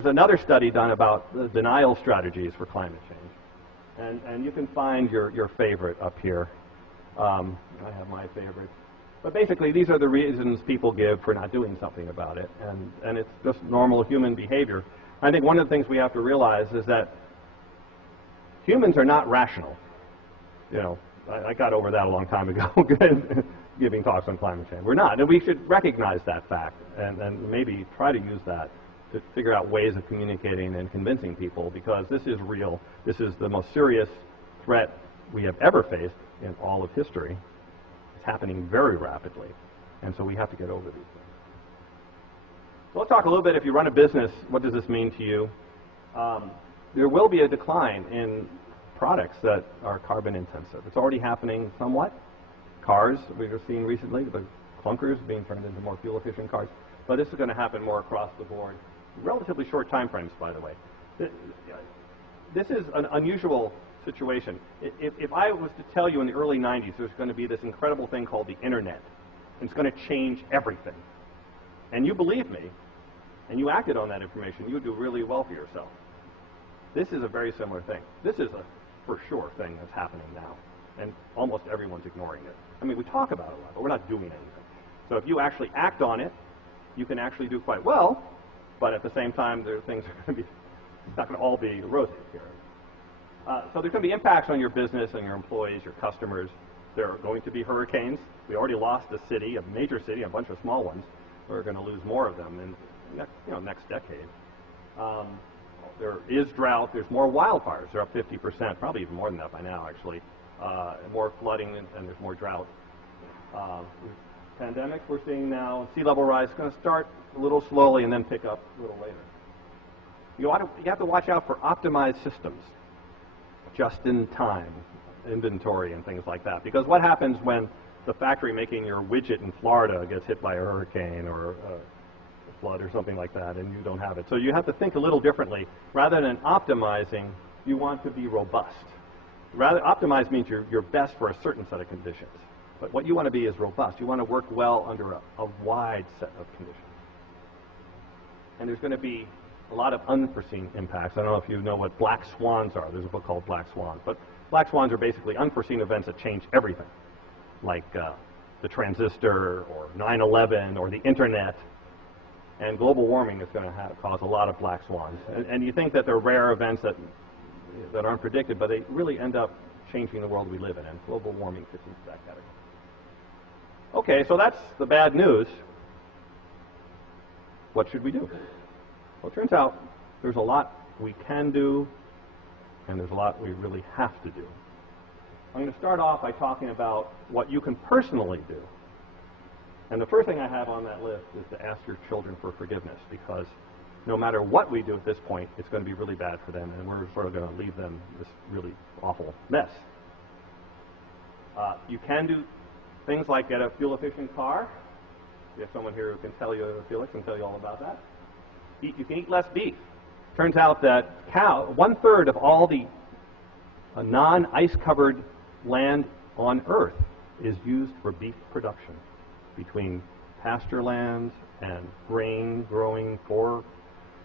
There's another study done about the denial strategies for climate change. And you can find your favorite up here. I have my favorite. But basically, these are the reasons people give for not doing something about it. And it's just normal human behavior. I think one of the things we have to realize is that humans are not rational. You know, I got over that a long time ago giving talks on climate change. We're not. And we should recognize that fact and maybe try to use that to figure out ways of communicating and convincing people, because this is real. This is the most serious threat we have ever faced in all of history. It's happening very rapidly, and so we have to get over these things. So let's talk a little bit, if you run a business, what does this mean to you? There will be a decline in products that are carbon intensive. It's already happening somewhat. Cars, we've seen recently, the clunkers being turned into more fuel efficient cars. But this is going to happen more across the board. Relatively short time frames, by the way. This is an unusual situation. If I was to tell you in the early 90s there's going to be this incredible thing called the internet, and it's going to change everything, and you believe me, and you acted on that information, you would do really well for yourself. This is a very similar thing. This is a for sure thing that's happening now, and almost everyone's ignoring it. I mean, we talk about it a lot, but we're not doing anything. So if you actually act on it, you can actually do quite well, but at the same time, there are things that are going to be, it's not going to all be rosy here. So there's going to be impacts on your business and your employees, your customers. There are going to be hurricanes. We already lost a city, a major city, a bunch of small ones. We're going to lose more of them in next decade. There is drought. There's more wildfires. They're up 50%, probably even more than that by now, actually. More flooding, and there's more drought. Pandemics we're seeing now, sea level rise is going to start a little slowly and then pick up a little later. You have to watch out for optimized systems, just-in-time inventory and things like that. Because what happens when the factory making your widget in Florida gets hit by a hurricane or a flood or something like that, and you don't have it? So you have to think a little differently. Rather than optimizing, you want to be robust. Rather, optimize means you're best for a certain set of conditions. But what you want to be is robust. You want to work well under a wide set of conditions. And there's going to be a lot of unforeseen impacts. I don't know if you know what black swans are. There's a book called Black Swans. But black swans are basically unforeseen events that change everything, like the transistor or 9/11 or the internet. And global warming is going to cause a lot of black swans. And you think that they're rare events that aren't predicted, but they really end up changing the world we live in. And global warming fits into that category. Okay, so that's the bad news. What should we do? Well, it turns out there's a lot we can do, and there's a lot we really have to do. I'm going to start off by talking about what you can personally do. And the first thing I have on that list is to ask your children for forgiveness, because no matter what we do at this point, it's going to be really bad for them, and we're sort of going to leave them this really awful mess. You can do things like get a fuel-efficient car. We have someone here who can tell you, Felix, can tell you all about that. You can eat less beef. Turns out that 1/3 of all the non-ice-covered land on Earth is used for beef production, between pasture lands and grain growing for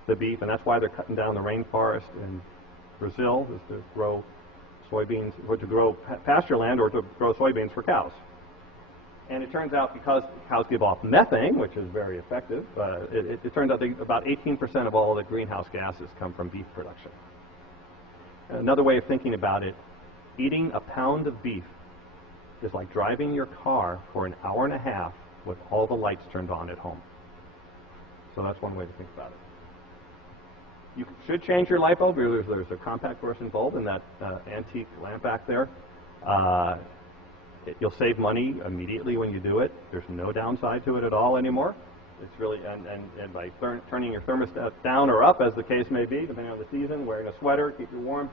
the beef, and that's why they're cutting down the rainforest in Brazil, is to grow soybeans, or to grow pasture land, or to grow soybeans for cows. And it turns out because cows give off methane, which is very effective, it turns out that about 18% of all the greenhouse gases come from beef production. Another way of thinking about it, eating a pound of beef is like driving your car for an hour and a half with all the lights turned on at home. So that's one way to think about it. You should change your light bulb. There's a compact fluorescent bulb in that antique lamp back there. You'll save money immediately when you do it. There's no downside to it at all anymore. It's really, and by turning your thermostat down or up, as the case may be, depending on the season, wearing a sweater, keep you warm,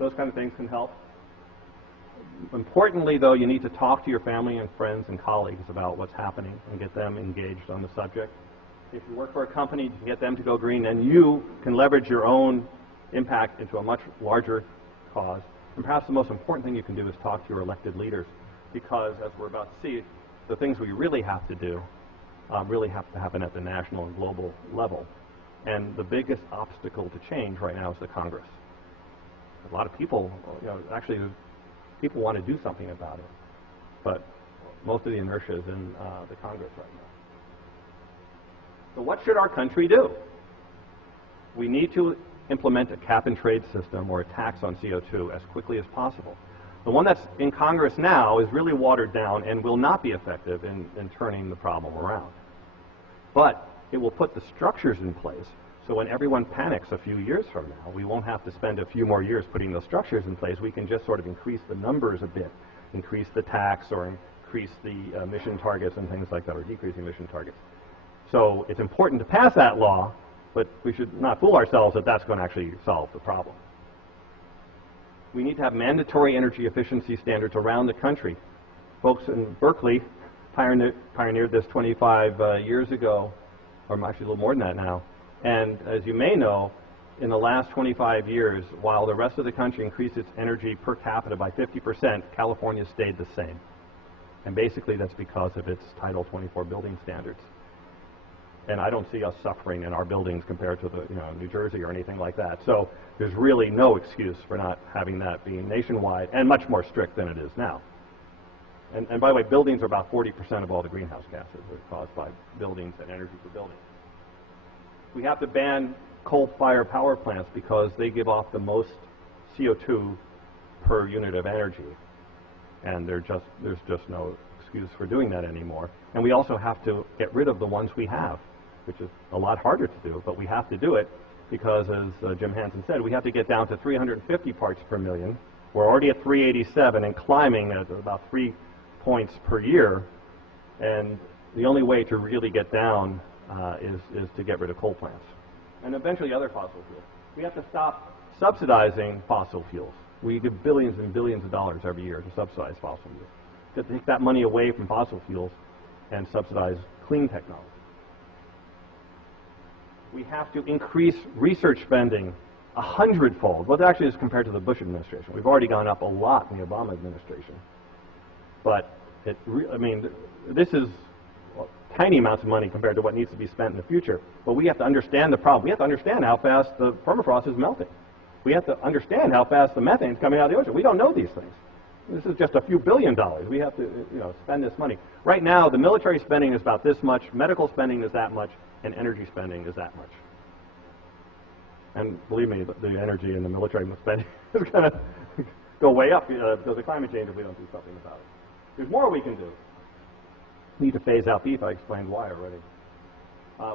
those kind of things can help. Importantly, though, you need to talk to your family and friends and colleagues about what's happening and get them engaged on the subject. If you work for a company, you can get them to go green, and you can leverage your own impact into a much larger cause. And perhaps the most important thing you can do is talk to your elected leaders, because, as we're about to see, the things we really have to do really have to happen at the national and global level. And the biggest obstacle to change right now is the Congress. A lot of people, actually, people want to do something about it, but most of the inertia is in the Congress right now. So what should our country do? We need to implement a cap-and-trade system or a tax on CO2 as quickly as possible. The one that's in Congress now is really watered down and will not be effective in turning the problem around. But it will put the structures in place so when everyone panics a few years from now, we won't have to spend a few more years putting those structures in place. We can just sort of increase the numbers a bit, increase the tax or increase the emission targets and things like that, or decrease emission targets. So it's important to pass that law, but we should not fool ourselves that that's going to actually solve the problem. We need to have mandatory energy efficiency standards around the country. Folks in Berkeley pioneered this 25 years ago, or actually a little more than that now. And as you may know, in the last 25 years, while the rest of the country increased its energy per capita by 50%, California stayed the same. And basically that's because of its Title 24 building standards. And I don't see us suffering in our buildings compared to the, New Jersey or anything like that. So there's really no excuse for not having that being nationwide and much more strict than it is now. And by the way, buildings are about 40% of all the greenhouse gases that are caused by buildings and energy for buildings. We have to ban coal-fired power plants because they give off the most CO2 per unit of energy. And there's just no excuse for doing that anymore. And we also have to get rid of the ones we have, which is a lot harder to do, but we have to do it because, as Jim Hansen said, we have to get down to 350 parts per million. We're already at 387 and climbing at about 3 points per year. And the only way to really get down is to get rid of coal plants and eventually other fossil fuels. We have to stop subsidizing fossil fuels. We give billions and billions of dollars every year to subsidize fossil fuels. To take that money away from fossil fuels and subsidize clean technology. We have to increase research spending 100-fold. Well, actually, as compared to the Bush administration. We've already gone up a lot in the Obama administration. But this is tiny amounts of money compared to what needs to be spent in the future. But we have to understand the problem. We have to understand how fast the permafrost is melting. We have to understand how fast the methane is coming out of the ocean. We don't know these things. This is just a few $billion. We have to, spend this money. Right now, the military spending is about this much, medical spending is that much, and energy spending is that much. And believe me, the energy and the military spending is going to go way up because of climate change if we don't do something about it. There's more we can do. We need to phase out beef. I explained why already.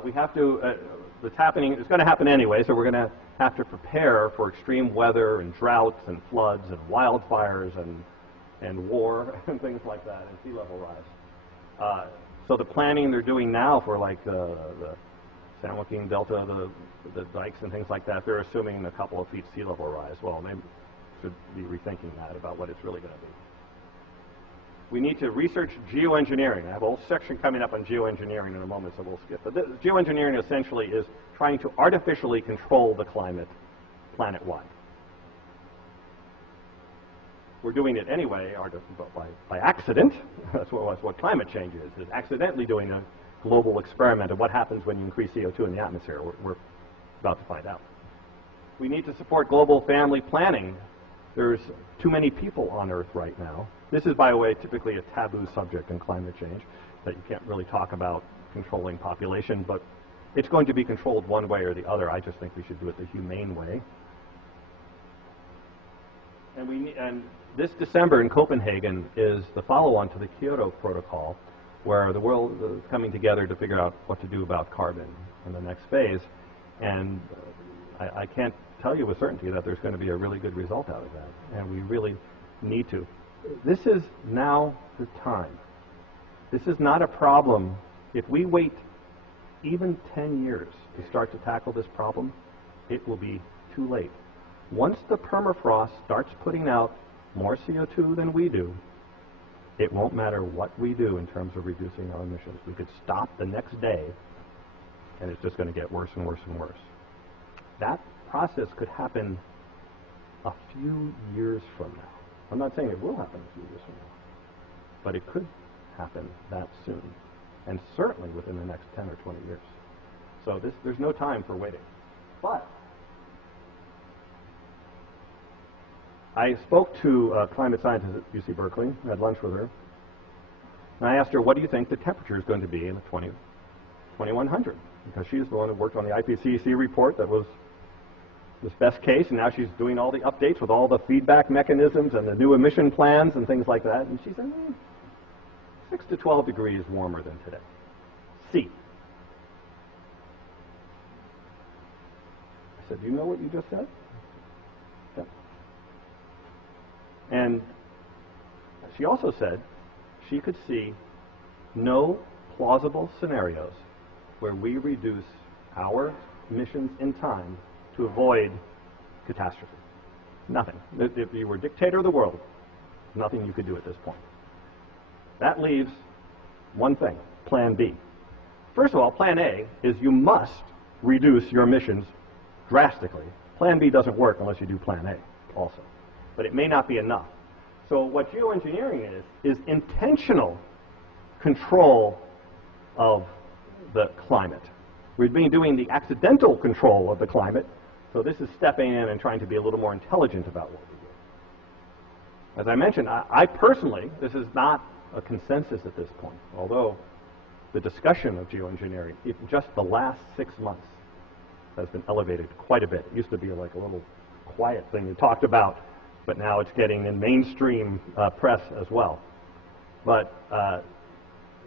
We have to, it's going to happen anyway, so we're going to have to prepare for extreme weather and droughts and floods and wildfires and war and things like that, and sea level rise. So the planning they're doing now for like the San Joaquin Delta, the dikes and things like that, they're assuming a couple of feet sea level rise. Well, they should be rethinking that about what it's really going to be. We need to research geoengineering. I have a whole section coming up on geoengineering in a moment, so we'll skip. But geoengineering essentially is trying to artificially control the climate planet-wide. We're doing it anyway by accident. That's what climate change is accidentally doing a global experiment of what happens when you increase CO2 in the atmosphere. We're about to find out. We need to support global family planning. There's too many people on Earth right now. This is, by the way, typically a taboo subject in climate change, that you can't really talk about controlling population, but it's going to be controlled one way or the other. I just think we should do it the humane way. And this December in Copenhagen is the follow-on to the Kyoto Protocol, where the world is coming together to figure out what to do about carbon in the next phase. And I can't tell you with certainty that there's going to be a really good result out of that, and we really need to. This is now the time. This is not a problem. If we wait even 10 years to start to tackle this problem, it will be too late. Once the permafrost starts putting out more CO2 than we do, it won't matter what we do in terms of reducing our emissions. We could stop the next day, and it's just going to get worse and worse and worse. That process could happen a few years from now. I'm not saying it will happen a few years from now, but it could happen that soon, and certainly within the next 10 or 20 years. So there's no time for waiting. But I spoke to a climate scientist at UC Berkeley. I had lunch with her. And I asked her, what do you think the temperature is going to be in the 2100? Because she's the one who worked on the IPCC report that was this best case, and now she's doing all the updates with all the feedback mechanisms and the new emission plans and things like that. And she said, 6 to 12 degrees warmer than today. C. I said, do you know what you just said? Yeah. And she also said she could see no plausible scenarios where we reduce our emissions in time to avoid catastrophe. Nothing. If you were dictator of the world, nothing you could do at this point. That leaves one thing, plan B. First of all, plan A is you must reduce your emissions drastically. Plan B doesn't work unless you do plan A also. But it may not be enough. So what geoengineering is intentional control of the climate. We've been doing the accidental control of the climate, so this is stepping in and trying to be a little more intelligent about what we do. As I mentioned, I personally, this is not a consensus at this point, although the discussion of geoengineering, in just the last 6 months, has been elevated quite a bit. It used to be like a little quiet thing you talked about, but now it's getting in mainstream press as well. But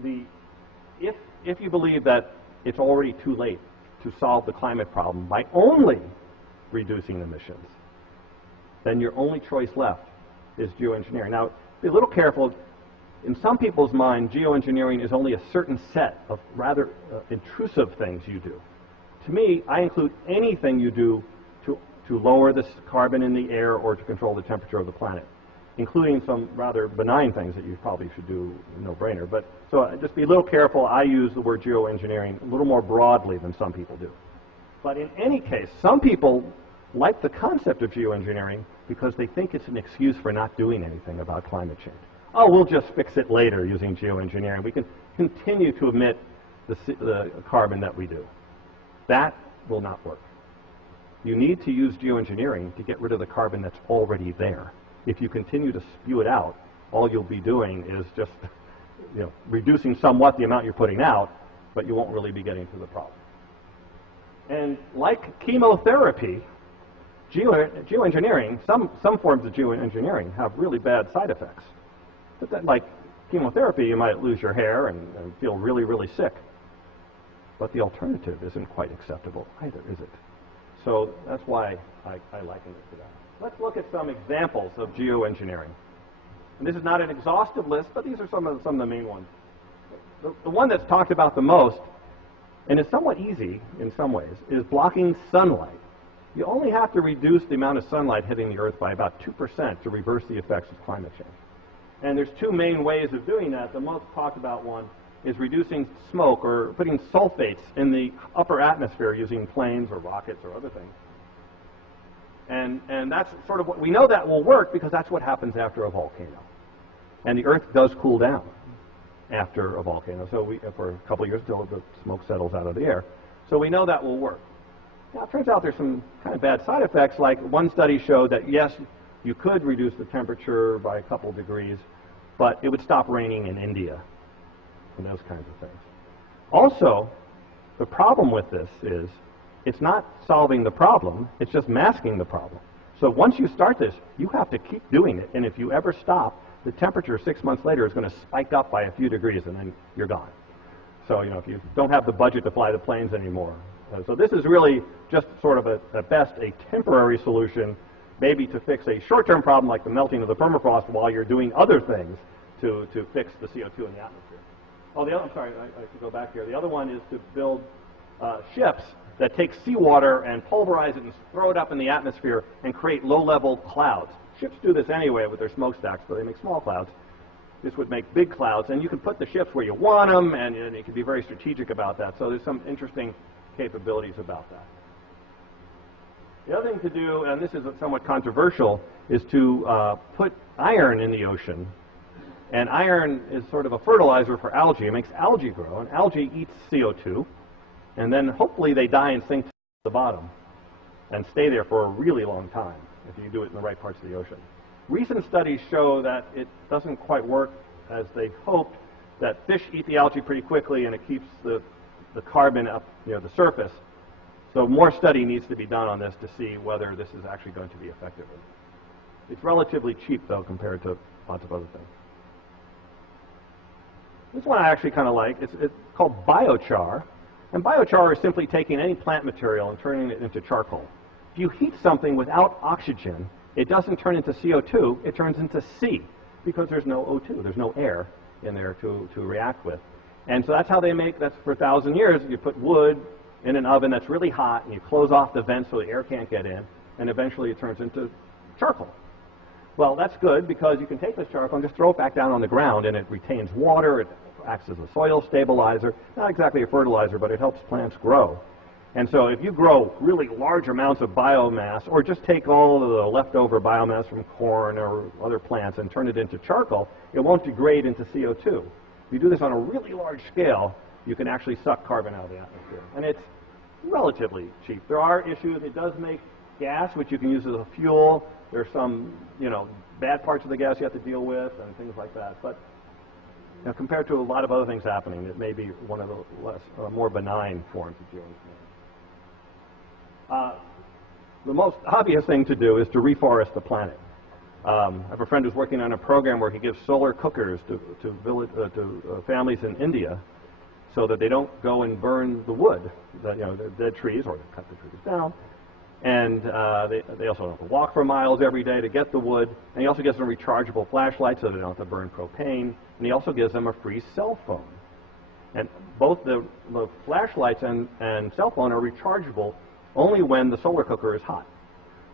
if you believe that it's already too late to solve the climate problem by only reducing emissions, then your only choice left is geoengineering. Now, be a little careful. In some people's mind, geoengineering is only a certain set of rather intrusive things you do. To me, I include anything you do to lower the carbon in the air or to control the temperature of the planet, including some rather benign things that you probably should do, no-brainer. But so just be a little careful. I use the word geoengineering a little more broadly than some people do. But in any case, some people like the concept of geoengineering because they think it's an excuse for not doing anything about climate change. Oh, we'll just fix it later using geoengineering. We can continue to emit the carbon that we do. That will not work. You need to use geoengineering to get rid of the carbon that's already there. If you continue to spew it out, all you'll be doing is just reducing somewhat the amount you're putting out, but you won't really be getting to the problem. And like chemotherapy, geoengineering, some forms of geoengineering have really bad side effects. But like chemotherapy, you might lose your hair and feel really, really sick. But the alternative isn't quite acceptable either, is it? So that's why I liken it to that. Let's look at some examples of geoengineering. And this is not an exhaustive list, but these are some of the main ones. The one that's talked about the most, and is somewhat easy in some ways, is blocking sunlight. You only have to reduce the amount of sunlight hitting the Earth by about 2% to reverse the effects of climate change. And there's two main ways of doing that. The most talked about one is reducing smoke or putting sulfates in the upper atmosphere using planes or rockets or other things. And that's sort of what we know that will work because that's what happens after a volcano. And the Earth does cool down after a volcano. So for a couple of years until the smoke settles out of the air. So we know that will work. Now it turns out there's some kind of bad side effects. Like one study showed that yes, you could reduce the temperature by a couple degrees, but it would stop raining in India and those kinds of things. Also, the problem with this is it's not solving the problem, it's just masking the problem. So once you start this, you have to keep doing it, and if you ever stop, the temperature 6 months later is going to spike up by a few degrees and then you're gone. So if you don't have the budget to fly the planes anymore. So this is really just sort of at best a temporary solution, maybe to fix a short-term problem like the melting of the permafrost while you're doing other things to fix the CO2 in the atmosphere. Oh, I'm sorry, I should go back here. The other one is to build ships that take seawater and pulverize it and throw it up in the atmosphere and create low-level clouds. Ships do this anyway with their smokestacks, but they make small clouds. This would make big clouds, and you can put the ships where you want them, and you can be very strategic about that. So there's some interesting capabilities about that. The other thing to do, and this is somewhat controversial, is to put iron in the ocean. And iron is sort of a fertilizer for algae. It makes algae grow, and algae eats CO2. And then hopefully they die and sink to the bottom and stay there for a really long time if you do it in the right parts of the ocean. Recent studies show that it doesn't quite work as they hoped, that fish eat the algae pretty quickly and it keeps the carbon up near the surface. So more study needs to be done on this to see whether this is actually going to be effective. It's relatively cheap, though, compared to lots of other things. This one I actually kind of like. It's called biochar. And biochar is simply taking any plant material and turning it into charcoal. If you heat something without oxygen, it doesn't turn into CO2, it turns into C, because there's no O2, there's no air in there to react with. And so that's how they make, that's for 1,000 years, you put wood in an oven that's really hot, and you close off the vent so the air can't get in, and eventually it turns into charcoal. Well, that's good because you can take this charcoal and just throw it back down on the ground, and it retains water, it acts as a soil stabilizer, not exactly a fertilizer, but it helps plants grow. And so if you grow really large amounts of biomass, or just take all of the leftover biomass from corn or other plants and turn it into charcoal, it won't degrade into CO2. If you do this on a really large scale, you can actually suck carbon out of the atmosphere. And it's relatively cheap. There are issues. It does make gas, which you can use as a fuel. There's some, bad parts of the gas you have to deal with and things like that. But compared to a lot of other things happening, it may be one of the more benign forms of geoengineering. The most obvious thing to do is to reforest the planet. I have a friend who's working on a program where he gives solar cookers to families in India so that they don't go and burn the wood, the dead trees, or cut the trees down. And they also don't have to walk for miles every day to get the wood. And he also gives them rechargeable flashlights so they don't have to burn propane. And he also gives them a free cell phone. And both the flashlights and cell phone are rechargeable only when the solar cooker is hot.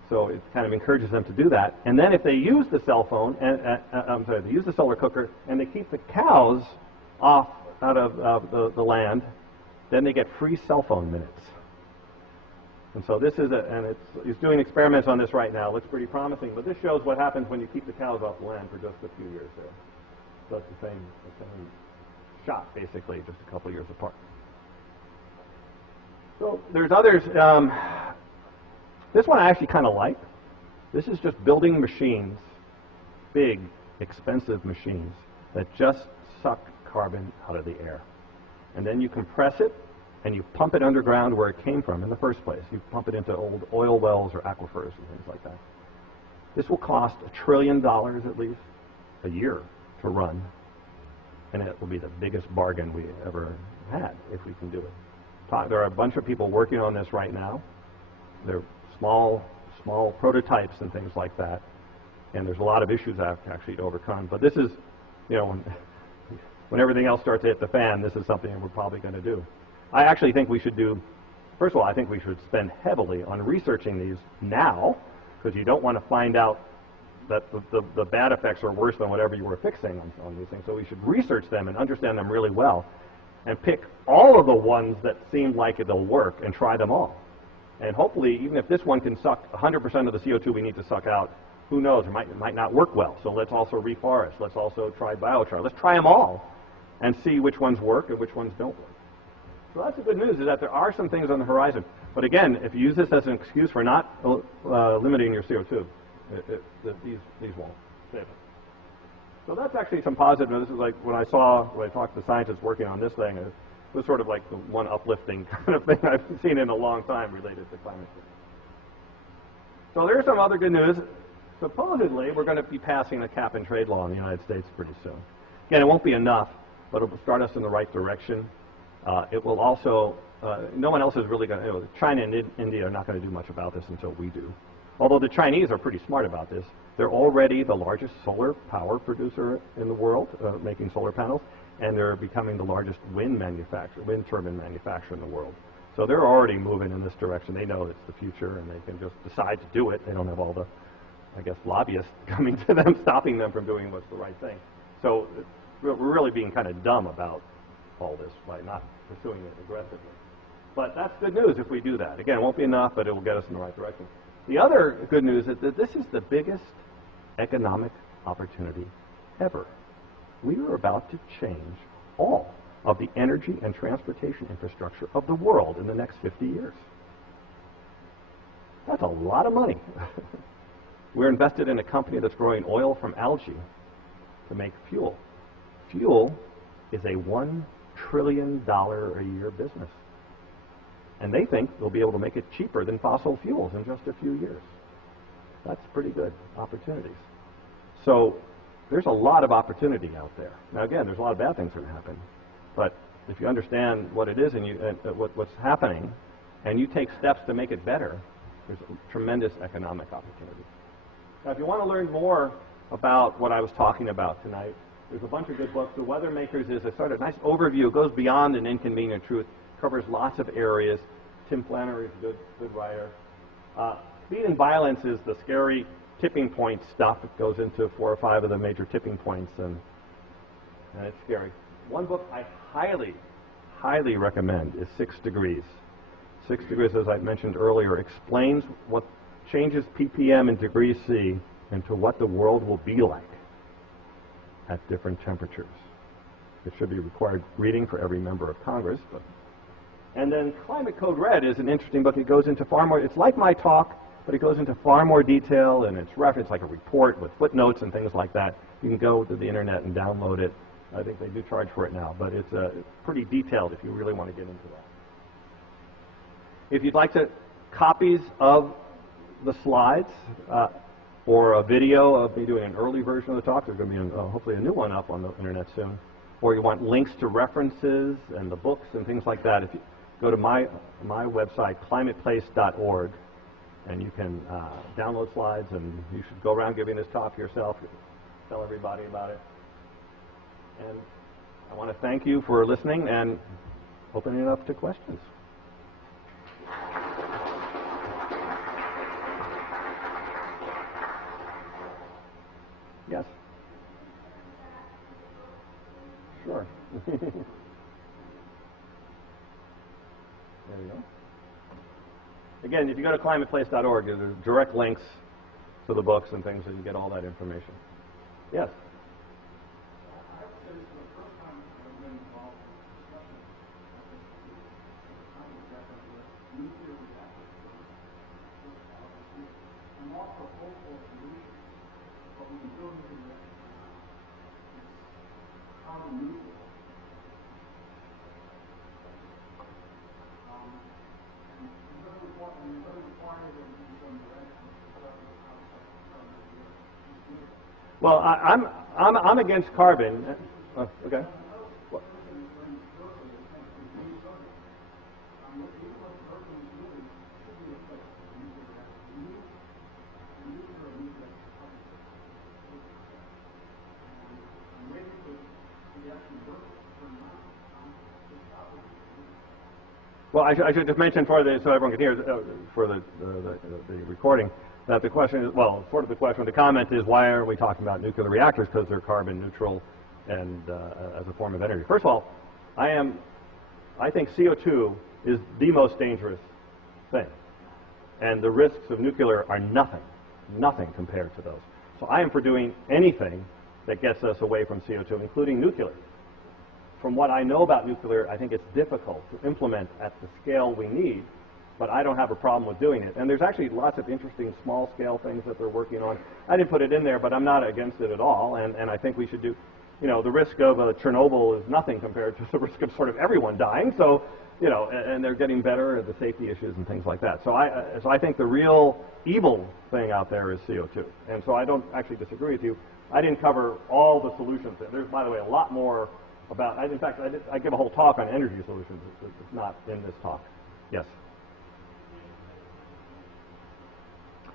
So it kind of encourages them to do that. And then if they use the cell phone, they use the solar cooker, and they keep the cows off out of the land, then they get free cell phone minutes. And so this is he's doing experiments on this right now. Looks pretty promising, but this shows what happens when you keep the cows off the land for just a few years there. So it's the same shot, basically, just a couple years apart. So there's others. This one I actually kind of like. This is just building machines, big, expensive machines that just suck carbon out of the air. And then you compress it, and you pump it underground where it came from in the first place. You pump it into old oil wells or aquifers and things like that. This will cost $1 trillion at least a year to run, and it will be the biggest bargain we ever had if we can do it. There are a bunch of people working on this right now. They're small prototypes and things like that, and there's a lot of issues actually to overcome. But this is, when everything else starts to hit the fan, this is something we're probably going to do. I actually think we should do, first of all, I think we should spend heavily on researching these now, because you don't want to find out that the bad effects are worse than whatever you were fixing on these things. So we should research them and understand them really well, and pick all of the ones that seem like they'll work and try them all. And hopefully, even if this one can suck 100% of the CO2 we need to suck out, who knows, it might not work well. So let's also reforest. Let's also try biochar. Let's try them all and see which ones work and which ones don't work. So that's the good news, is that there are some things on the horizon. But again, if you use this as an excuse for not limiting your CO2, these won't save it. So that's actually some positive. This is like when I talked to scientists working on this thing, it was sort of like the one uplifting kind of thing I've seen in a long time related to climate change. So there's some other good news. Supposedly, we're going to be passing a cap and trade law in the United States pretty soon. Again, it won't be enough, but it will start us in the right direction. It will also, no one else is really going to, China and India are not going to do much about this until we do. Although the Chinese are pretty smart about this. They're already the largest solar power producer in the world, making solar panels, and they're becoming the largest wind turbine manufacturer in the world. So they're already moving in this direction. They know it's the future, and they can just decide to do it. They don't have all the, lobbyists coming to them, stopping them from doing what's the right thing. So we're really being kind of dumb about all this by not pursuing it aggressively. But that's good news if we do that. Again, it won't be enough, but it will get us in the right direction. The other good news is that this is the biggest economic opportunity ever. We are about to change all of the energy and transportation infrastructure of the world in the next 50 years. That's a lot of money. We're invested in a company that's growing oil from algae to make fuel. Fuel is a $1 trillion a year business. And they think they'll be able to make it cheaper than fossil fuels in just a few years. That's pretty good opportunities. So there's a lot of opportunity out there. Now again, there's a lot of bad things that happen. But if you understand what it is and what's happening, and you take steps to make it better, there's a tremendous economic opportunity. Now if you want to learn more about what I was talking about tonight, there's a bunch of good books. The Weather Makers is a sort of nice overview. It goes beyond an inconvenient truth, covers lots of areas. Tim Flannery is a good writer. Speed and Violence is the scary tipping point stuff. It goes into 4 or 5 of the major tipping points, and it's scary. One book I highly recommend is 6 Degrees. 6 Degrees, as I mentioned earlier, explains what changes ppm in degrees C into what the world will be like at different temperatures. It should be required reading for every member of Congress. And then Climate Code Red is an interesting book. It goes into far more, it's like my talk, but it goes into far more detail, and it's referenced like a report with footnotes and things like that. You can go to the internet and download it. I think they do charge for it now, but it's pretty detailed if you really want to get into that. If you'd like copies of the slides or a video of me doing an early version of the talk, there's going to be hopefully a new one up on the internet soon, or you want links to references and the books and things like that, if you go to my website, climateplace.org, and you can download slides, and you should go around giving this talk yourself, tell everybody about it. And I want to thank you for listening and opening it up to questions. Yes? Sure. There you go. Again, if you go to climateplace.org, there's direct links to the books and things, and you get all that information. Yes? I have to say, this is the first time I've been involved in a discussion of nuclear reactors. I'm also hopeful of solutions, but we can build nuclear reactors now. It's carbon neutral. Well, I'm against carbon. Okay. What? Well, I should just mention so everyone can hear for the recording, that the question is, well, sort of the question, the comment is, why aren't we talking about nuclear reactors? Because they're carbon neutral and as a form of energy. First of all, I think CO2 is the most dangerous thing. And the risks of nuclear are nothing compared to those. So I am for doing anything that gets us away from CO2, including nuclear. From what I know about nuclear, I think it's difficult to implement at the scale we need, but I don't have a problem with doing it. And there's actually lots of interesting small-scale things that they're working on. I didn't put it in there, but I'm not against it at all, and I think we should do, the risk of Chernobyl is nothing compared to the risk of sort of everyone dying, so, and they're getting better at the safety issues and things like that. So I think the real evil thing out there is CO2, and so I don't actually disagree with you. I didn't cover all the solutions. There's, by the way, a lot more about, in fact, I give a whole talk on energy solutions. It's not in this talk. Yes?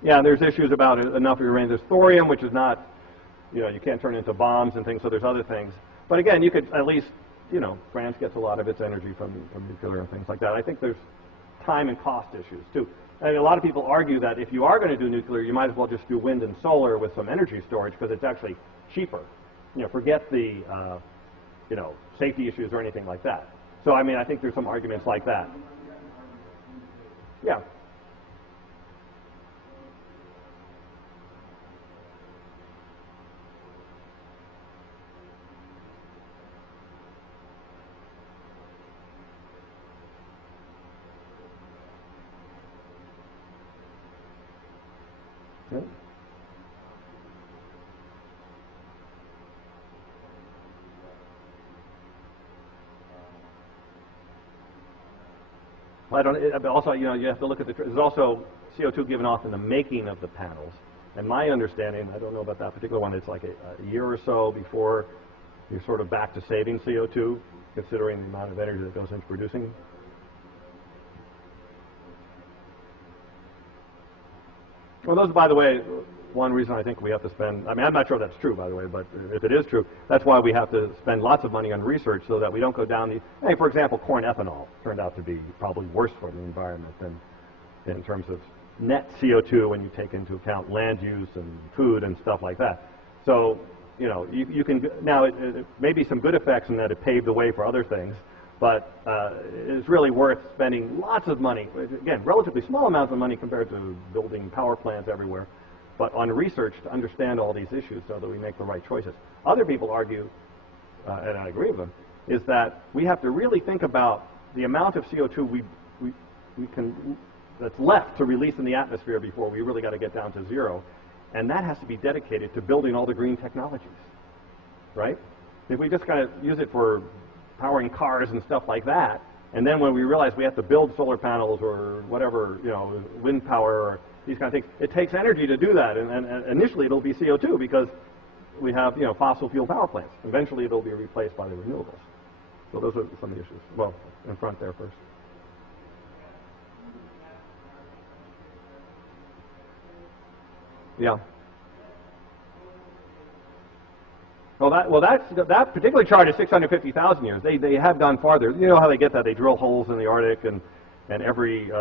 Yeah, there's issues about enough uranium. There's thorium, which is not, you can't turn into bombs and things, so there's other things. But again, you could at least, France gets a lot of its energy from nuclear and things like that. I think there's time and cost issues, too. And a lot of people argue that if you are going to do nuclear, you might as well just do wind and solar with some energy storage because it's actually cheaper. Forget the, safety issues or anything like that. So, I think there's some arguments like that. Yeah. Yeah. Well, I don't. But also, you know, you have to look at there's also CO2 given off in the making of the panels. And my understanding, I don't know about that particular one, it's like a year or so before you're sort of back to saving CO2, considering the amount of energy that goes into producing. Well, those, by the way, one reason I think we have to spend, I mean, I'm not sure that's true, by the way, but if it is true, that's why we have to spend lots of money on research so that we don't go down the, hey, for example, corn ethanol turned out to be probably worse for the environment than in terms of net CO2 when you take into account land use and food and stuff like that. So, you know, you can, now it may be some good effects in that it paved the way for other things, but it's really worth spending lots of money, again, relatively small amounts of money compared to building power plants everywhere, but on research to understand all these issues so that we make the right choices. Other people argue, and I agree with them, is that we have to really think about the amount of CO2 we can, that's left to release in the atmosphere before we really got to get down to zero, and that has to be dedicated to building all the green technologies, right? If we just kind of use it for powering cars and stuff like that, and then when we realize we have to build solar panels or whatever, you know, wind power or these kind of things, it takes energy to do that, and initially it'll be CO2 because we have, you know, fossil fuel power plants. Eventually it'll be replaced by the renewables. So those are some of the issues. Well, in front there first. Yeah. That particular chart is 650,000 years. They have gone farther. You know how they get that? They drill holes in the Arctic, and every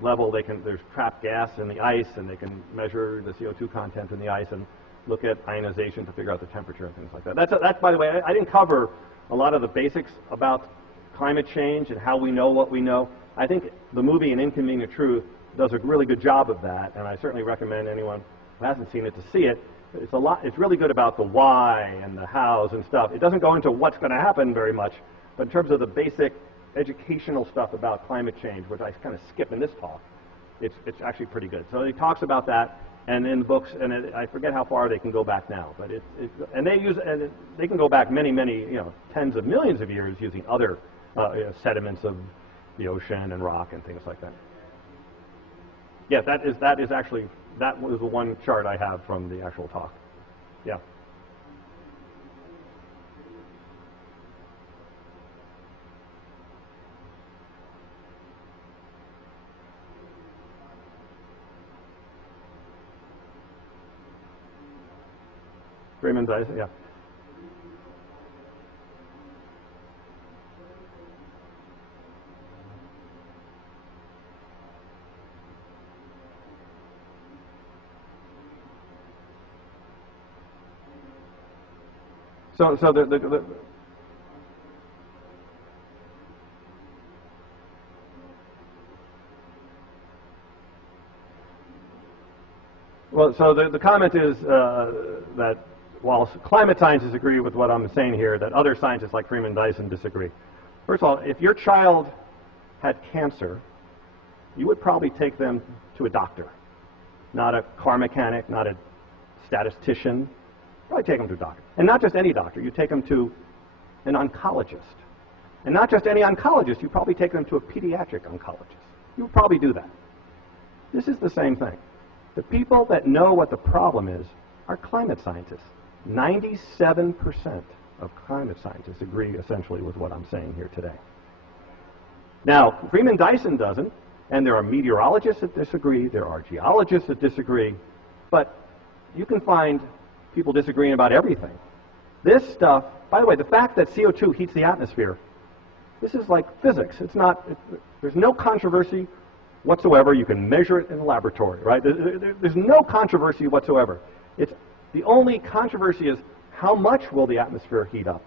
level there's trapped gas in the ice, and they can measure the CO2 content in the ice and look at ionization to figure out the temperature and things like that. That's by the way, I didn't cover a lot of the basics about climate change and how we know what we know. I think the movie An Inconvenient Truth does a really good job of that, and I certainly recommend anyone who hasn't seen it to see it. It's really good about the why and the hows and stuff. It doesn't go into what's going to happen very much, but in terms of the basic educational stuff about climate change, which I kind of skip in this talk, it's actually pretty good. So he talks about that, and in the books, and I forget how far they can go back now, but they can go back many, you know, tens of millions of years using other sediments of the ocean and rock and things like that. Yeah, that is actually, that was the one chart I have from the actual talk. Yeah. Freeman Dyson, yeah. So the comment is that while climate scientists agree with what I'm saying here, that other scientists like Freeman Dyson disagree. First of all, if your child had cancer, you would probably take them to a doctor, not a car mechanic, not a statistician. Probably take them to a doctor. And not just any doctor. You take them to an oncologist. And not just any oncologist. You probably take them to a pediatric oncologist. You would probably do that. This is the same thing. The people that know what the problem is are climate scientists. 97% of climate scientists agree essentially with what I'm saying here today. Now, Freeman Dyson doesn't, and there are meteorologists that disagree, there are geologists that disagree, but you can find people disagreeing about everything. This stuff, by the way, the fact that CO2 heats the atmosphere, this is like physics. It's not, there's no controversy whatsoever. You can measure it in the laboratory, right? There's no controversy whatsoever. The only controversy is how much will the atmosphere heat up?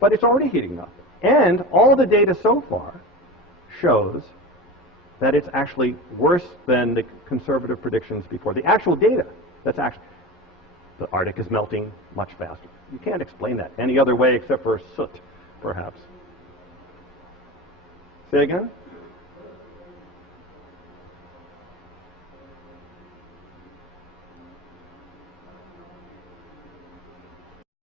But it's already heating up. And all the data so far shows that it's actually worse than the conservative predictions before. The actual data, that's actually, the Arctic is melting much faster. You can't explain that any other way except for soot, perhaps. Say again?